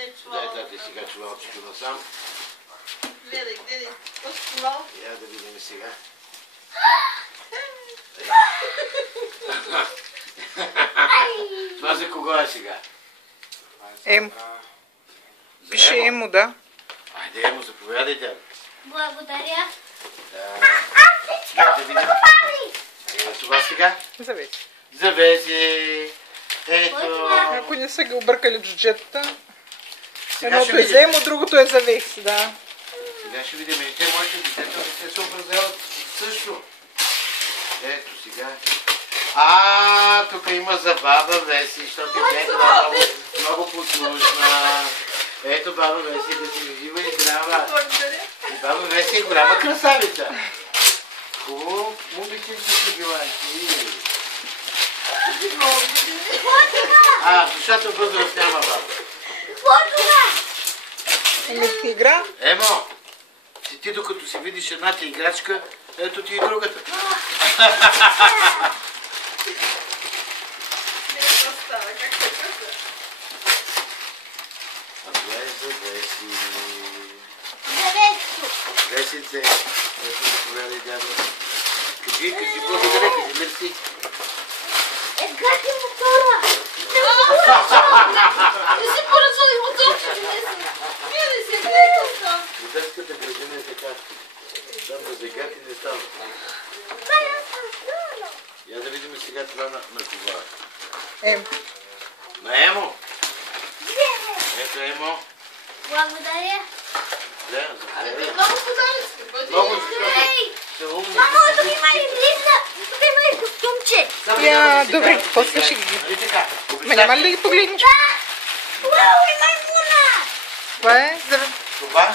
Дай сега чувалчето насам. Гледай, този чувал. Я да видим сега. Това за кого е сега? Емо. Пише Емо, да. Айде, Емо, заповядайте. Благодаря. Да видим. Това сега? Завеси. Завеси. Ето. Ако не са ги объркали джуджетата. Сега Едното ще е видим. за Емо, другото е за Веси, да. Сега ще видим. И те моите детето се съобразяват също. Ето сега. Тук има за баба Веси, защото тя е била много послушна. Ето баба Веси, да си жива и здрава. И баба Веси е голяма красавица. Хубаво, момиченце си била. Защото възраст няма баба. Игра. Емо, ти докато си видиш едната играчка, ето ти и другата. Това е за Веси. Весице. Ето заповядай, дядо. Кажи благодаря, кажи мерси. Гати мотора! Не си поръчвали моторче, вие не си гледал там. Детската градина е така. Там да загати не става. Я да видим сега това на кого. Емо. На Емо. Ето Емо. Благодаря. Да, Абе, много подаръци. много Мамо, тук има и лифта. Тук има и костюмче. Добре, после ще ги. Нали така? Ма няма ли да ги погледнеш? Уау, и маймуна. Това е за Това?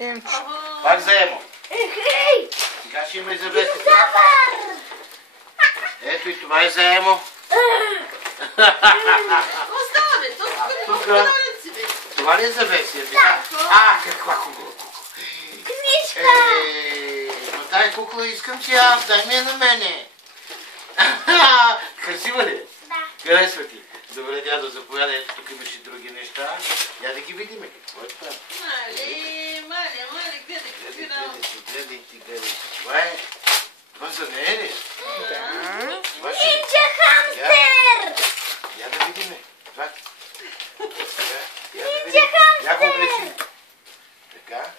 Емчо. Пак за Емо. Ехей! Сега ще има и за Веси. Запар! Ето и това е за Емо. Какво става, бе? Тук подаръци, бе. Това ли е за Веси? Каква кукла? Книжка! Но тая кукла искам си аз, дай ми я на мене. Красива ли е? Да. Харесва ти. Добре, дядо, заповядай. Ето тук имаш и други неща. Я да ги видим. Какво е това? Мале, гледай, какви работи. Гледай. Това е... Това за нея ли? Да. Нинджа хамстер! Я да видим. Това. Нинджа Я го хамстер! облечи. Така.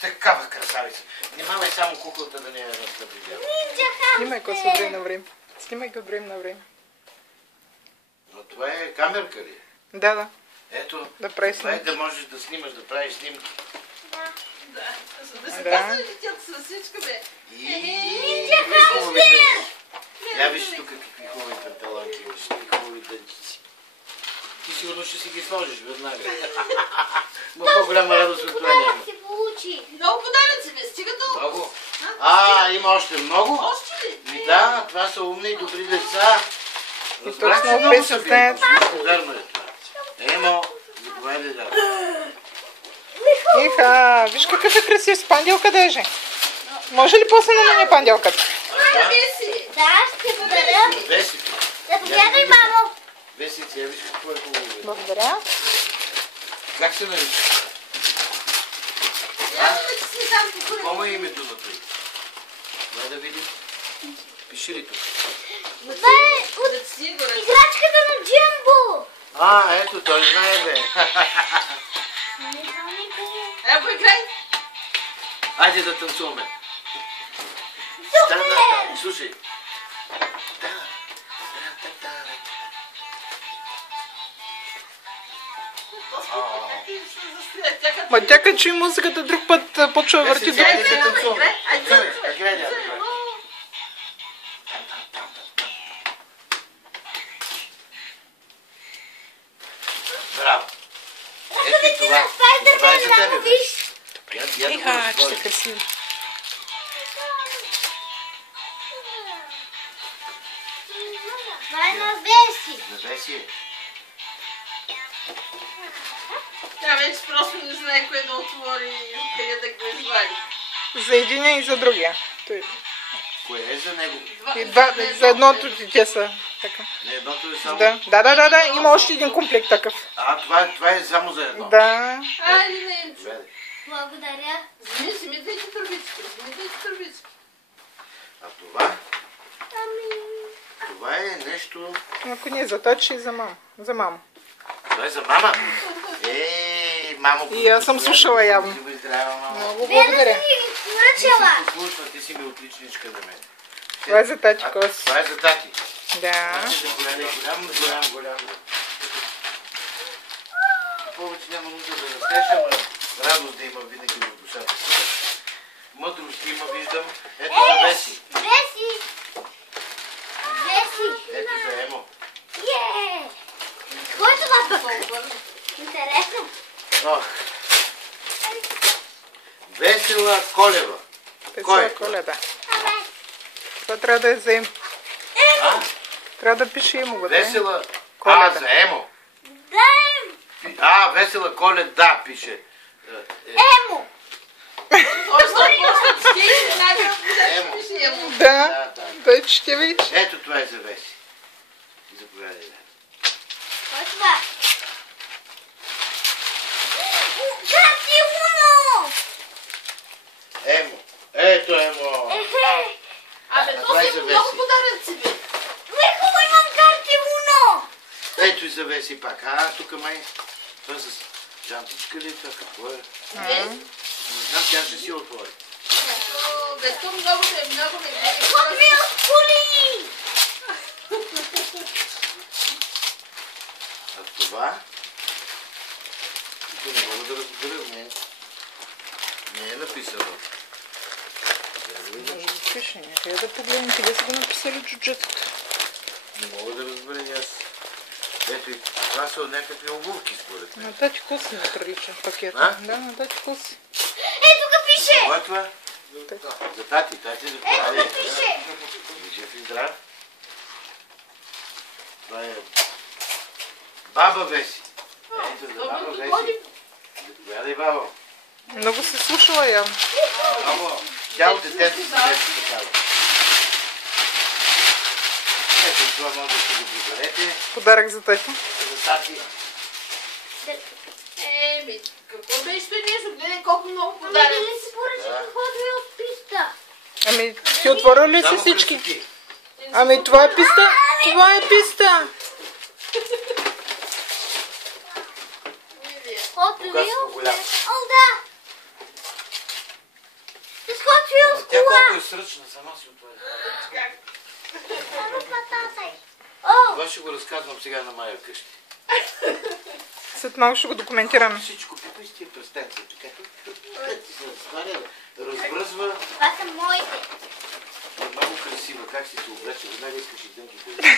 Такава красавица. Внимавай само куклата да не я разтъпидя. Нинджа Снимай го хамстер! от време на време. Снимай го от време на време. Но това е камерка ли? Да. Ето. Да прави Това е снимки. да можеш да снимаш, да правиш снимки. Да се казва ли тялото с всичка, бе? Нинджа хамстер! Я виж тук какви хубави панталонки имаш, какви хубави дънчици. Ти сигурно ще си ги сложиш веднага. Но по-голяма радост от това няма. Подарък се получи! Много подаръци, бе. Стига толкова. Много. Има още много? Още ли? Да, това са умни и добри деца. точно много песен знаят. Вярно е това. Емо, заповядай да. Иха, виж какъв е красив с панделка даже. Може ли после на мене панделката? Маля, Веси. Да, ще подаря! Весите. Заповядай, мамо! Весите, я виж какво е хубаво. Благодаря. Как се нарича? Явно да си там по Какво е името на той? Дай да видим. Пиши ли тук? Това е от Да си го ръчи. играчката на Джимбо! Ето, той знае, бе. Ей, поиграй. Айде да танцуваме. Супер! Слушай. Ма тя като чуи музиката друг път почва да върти друг. Айде да танцуваме. Играй, дядо. Браво. Ето това. Това е за тебе, бе. Иха, че са красиви. Това е на Веси! За Веси. Тя вече просто не знае кое да отвори и къде да го извади. За единия и за другия. Той фое за него. И два, за едното дете са. Така. Не, едното е само... Да. Има още един комплект такъв. А, това е само за едно. Да. Айде, не. Гледай. Благодаря. Вземи двете турбички. А това? Ами... Това е нещо... Ако не е за тачи, за мама. За мама. Това е за мама. Мамо. И аз съм слушала явно. Живи здрава, мамо. Много Вие да благодаря. си поръчала. Ти си послушна, ти си ми отличничка на мен. Това е за тачи Коси. Това е за тати. Да. Голям. Повече няма нужда да растеш, ама радост да има винаги в душата си. Мъдрост има, виждам. Ето за Веси. Веси. Ето за Емо. Кой е това пък? Интересно. Ох. Весела Колева. Кой е? Весела Коледа. Абе. Това трябва да е за им. А? Трябва да пише Емо, бе. Весела... Коледа. За Емо. Дай. Весела Коледа пише. Емо. Емо. Да. Да, ще видиш. Ето това е за Веси. Заповядай. Кой е това? Карти Уно. Емо. Ето Емо. Абе, то това е си за много Веси. подаръци, бе. Хубаво имам карти Уно. Ето и за Веси пак. Тук май... Това с жантичка ли? Това какво е? Веси. Не знам, тя ще си отвори. Бе, то много не. Hot Wheels кули. А това... Тук не мога да разбера. Не е написано. Може да пише. Нека да погледнем къде са го написали джуджетата. Не мога да разбера и аз. Ето и това са някакви обувки според мен. На тати Коси не прилича пакета. А? Да, на тати Коси. Тук пише. Това е това? За тати. Тати за това. Тук пише. Жив и здрав. Това е баба Веси. Ето за баба Веси. Заповядай, баба. Много се слушала явно. Баба, тя от детето си такава. Ето това може да си го приберете. Подарък за тати. За тати. Еми, какво беше той нещо? Гледай колко много Ами подаръци. дали си поръчах Hot Wheels писта? Ами, ти отворил ли си Само всички? красоти. Ами, това е писта. Това е писта. Hot Кога си по-голям? Wheels? О, да. С Hot Wheels Тя кола. колко е сръчна, сама си отвори. Само пататай. О, Това ще го разказвам сега на Майя къщи. След малко ще го документираме. Всичко пипай с тия пръстенца. Така, ти се отваря, разбръзва. това са моите. Много красива. Как си се облече? Веднага искаш и дънките.